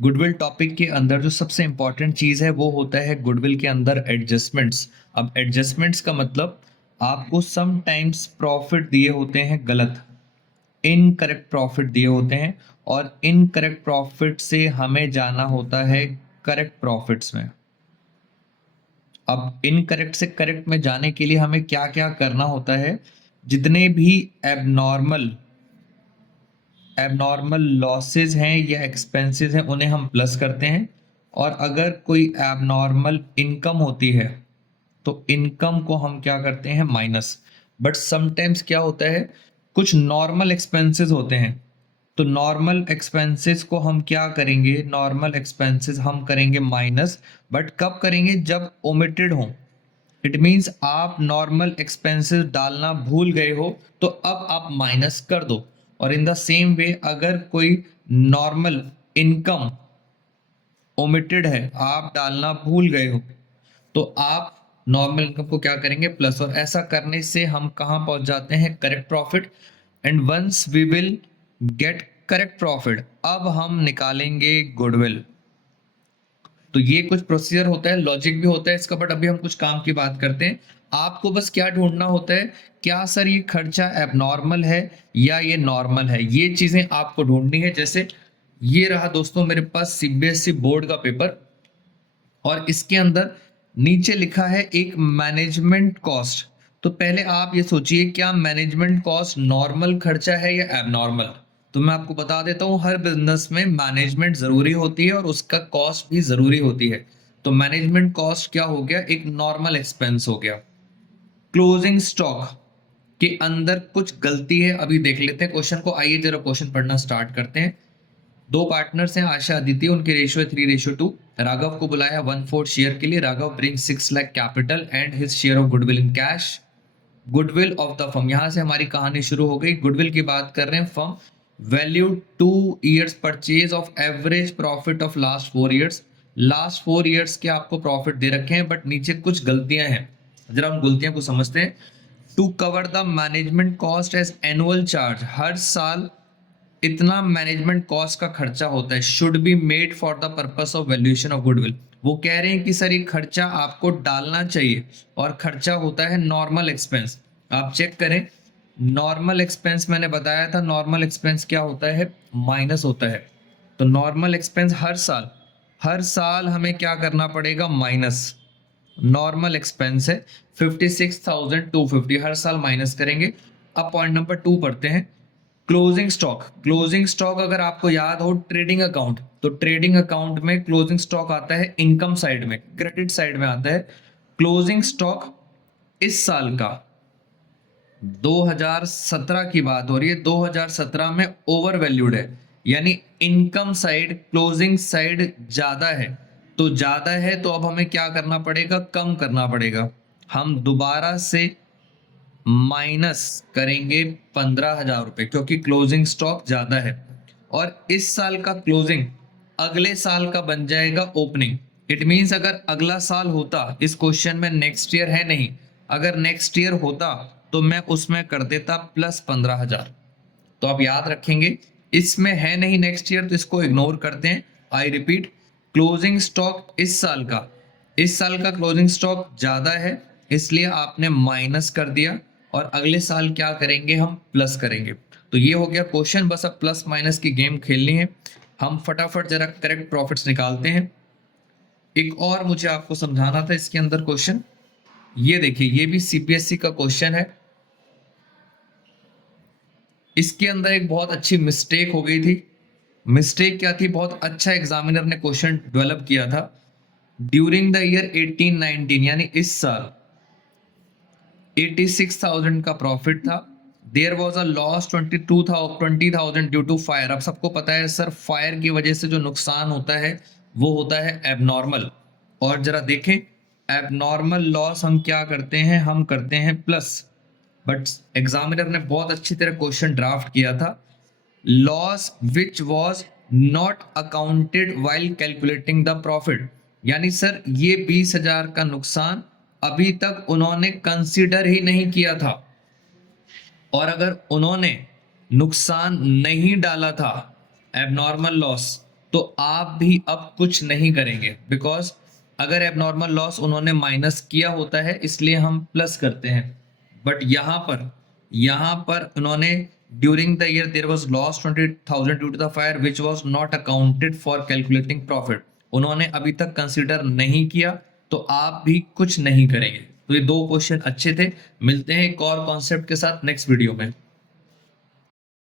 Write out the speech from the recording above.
Goodwill topic के अंदर जो सबसे इंपॉर्टेंट चीज़ है वो होता है गुडविल के अंदर एडजस्टमेंट्स। अब एडजस्टमेंट्स का मतलब आपको सम टाइम्स प्रॉफिट दिए होते हैं गलत, इनकरेक्ट प्रॉफिट दिए होते हैं, और इनकरेक्ट प्रॉफिट से हमें जाना होता है करेक्ट प्रॉफिट्स में। अब इनकरेक्ट से करेक्ट में जाने के लिए हमें क्या क्या करना होता है, जितने भी एबनॉर्मल एबनॉर्मल लॉसेस हैं या एक्सपेंसेस हैं उन्हें हम प्लस करते हैं, और अगर कोई एबनॉर्मल इनकम होती है तो इनकम को हम क्या करते हैं, माइनस। बट समटाइम्स क्या होता है, कुछ नॉर्मल एक्सपेंसेस होते हैं, तो नॉर्मल एक्सपेंसेस को हम क्या करेंगे, नॉर्मल एक्सपेंसेस हम करेंगे माइनस। बट कब करेंगे, जब ओमिटेड हो। इट मीन्स आप नॉर्मल एक्सपेंसेस डालना भूल गए हो तो अब आप माइनस कर दो। और इन द सेम वे अगर कोई नॉर्मल इनकम ओमिटेड है, आप डालना भूल गए हो, तो आप नॉर्मल इनकम को क्या करेंगे, प्लस। और ऐसा करने से हम कहां पहुंच जाते हैं, correct profit. And once we will get correct profit, अब हम निकालेंगे गुडविल। तो ये कुछ प्रोसीजर होता है, लॉजिक भी होता है इसका, बट अभी हम कुछ काम की बात करते हैं। आपको बस क्या ढूंढना होता है, क्या सर ये खर्चा एबनॉर्मल है या ये नॉर्मल है, ये चीजें आपको ढूंढनी है। जैसे ये रहा दोस्तों मेरे पास सीबीएसई बोर्ड का पेपर, और इसके अंदर नीचे लिखा है एक मैनेजमेंट कॉस्ट। तो पहले आप ये सोचिए, क्या मैनेजमेंट कॉस्ट नॉर्मल खर्चा है या एबनॉर्मल। तो मैं आपको बता देता हूं, हर बिजनेस में मैनेजमेंट जरूरी होती है और उसका कॉस्ट भी जरूरी होती है। तो मैनेजमेंट कॉस्ट क्या हो गया, एक नॉर्मल एक्सपेंस हो गया। क्लोजिंग स्टॉक के अंदर कुछ गलती है, अभी देख लेते हैं क्वेश्चन को। आइए जरा क्वेश्चन पढ़ना स्टार्ट करते हैं। दो पार्टनर्स हैं, आशा अदिति, उनकी रेशियो है 3:2। राघव को बुलाया 1/4 शेयर के लिए। Raghav bring 6 lakh capital and his share of goodwill in cash. Goodwill of the firm, यहां से हमारी कहानी शुरू हो गई। गुडविल की बात कर रहे हैं। Firm value 2 years purchase of average profit of last 4 years। Last 4 years के आपको प्रॉफिट दे रखे हैं, बट नीचे कुछ गलतियां हैं, जरा हम गलतियों को समझते हैं। To cover the management cost as annual charge, हर साल इतना मैनेजमेंट कॉस्ट का खर्चा होता है, should be made for the purpose of valuation of goodwill. वो कह रहे हैं कि सर ये खर्चा आपको डालना चाहिए, और खर्चा होता है नॉर्मल एक्सपेंस। आप चेक करें, नॉर्मल एक्सपेंस मैंने बताया था, नॉर्मल एक्सपेंस क्या होता है, माइनस होता है। तो नॉर्मल एक्सपेंस हर साल हमें क्या करना पड़ेगा, माइनस। नॉर्मल एक्सपेंस है 56,250, हर साल माइनस करेंगे। अब पॉइंट नंबर 2 पढ़ते हैं। क्लोजिंग स्टॉक, क्लोजिंग स्टॉक अगर आपको याद हो ट्रेडिंग अकाउंट, तो ट्रेडिंग अकाउंट में क्लोजिंग स्टॉक आता है इनकम साइड में, क्रेडिट साइड में आता है। क्लोजिंग स्टॉक इस साल का 2017 की बात हो रही है, 2017 में ओवर वैल्यूड है, यानी इनकम साइड क्लोजिंग साइड ज्यादा है। तो ज्यादा है तो अब हमें क्या करना पड़ेगा, कम करना पड़ेगा। हम दोबारा से माइनस करेंगे 15,000 रुपए, क्योंकि क्लोजिंग स्टॉक ज्यादा है। और इस साल का क्लोजिंग अगले साल का बन जाएगा ओपनिंग। इट मींस अगर अगला साल होता, इस क्वेश्चन में नेक्स्ट ईयर है नहीं, अगर नेक्स्ट ईयर होता तो मैं उसमें कर देता +15,000। तो आप याद रखेंगे, इसमें है नहीं नेक्स्ट ईयर तो इसको इग्नोर करते हैं। आई रिपीट, क्लोजिंग स्टॉक इस साल का क्लोजिंग स्टॉक ज्यादा है, इसलिए आपने माइनस कर दिया, और अगले साल क्या करेंगे, हम प्लस करेंगे। तो ये हो गया क्वेश्चन, बस अब प्लस माइनस की गेम खेलनी है। हम फटाफट जरा करेक्ट प्रॉफिट्स निकालते हैं। एक और मुझे आपको समझाना था इसके अंदर क्वेश्चन, ये देखिए, ये भी सीबीएसई का क्वेश्चन है। इसके अंदर एक बहुत अच्छी मिस्टेक हो गई थी। मिस्टेक क्या थी, बहुत अच्छा एग्जामिनर ने क्वेश्चन डेवलप किया था। ड्यूरिंग द ईयर 18-19, यानी इस साल 86,000 का प्रॉफिट था। There was a loss 20,000 due to fire. अब सबको पता है सर, फायर की वजह से जो नुकसान होता है वो होता है एबनॉर्मल। और जरा देखें, एबनॉर्मल लॉस हम क्या करते हैं, हम करते हैं प्लस। बट एग्जामिनर ने बहुत अच्छी तरह क्वेश्चन ड्राफ्ट किया था, loss which was not accounted while calculating the profit. यानी सर ये 20,000 का नुकसान अभी तक उन्होंने कंसीडर ही नहीं किया था, और अगर उन्होंने नुकसान नहीं डाला था, एबनॉर्मल लॉस, तो आप भी अब कुछ नहीं करेंगे, बिकॉज अगर एबनॉर्मल लॉस उन्होंने माइनस किया होता है इसलिए हम प्लस करते हैं, बट यहाँ पर उन्होंने during the year there was loss 20,000 due to the fire which was not accounted for calculating profit, उन्होंने अभी तक कंसीडर नहीं किया, तो आप भी कुछ नहीं करेंगे। तो ये दो क्वेश्चन अच्छे थे। मिलते हैं एक और कॉन्सेप्ट के साथ नेक्स्ट वीडियो में।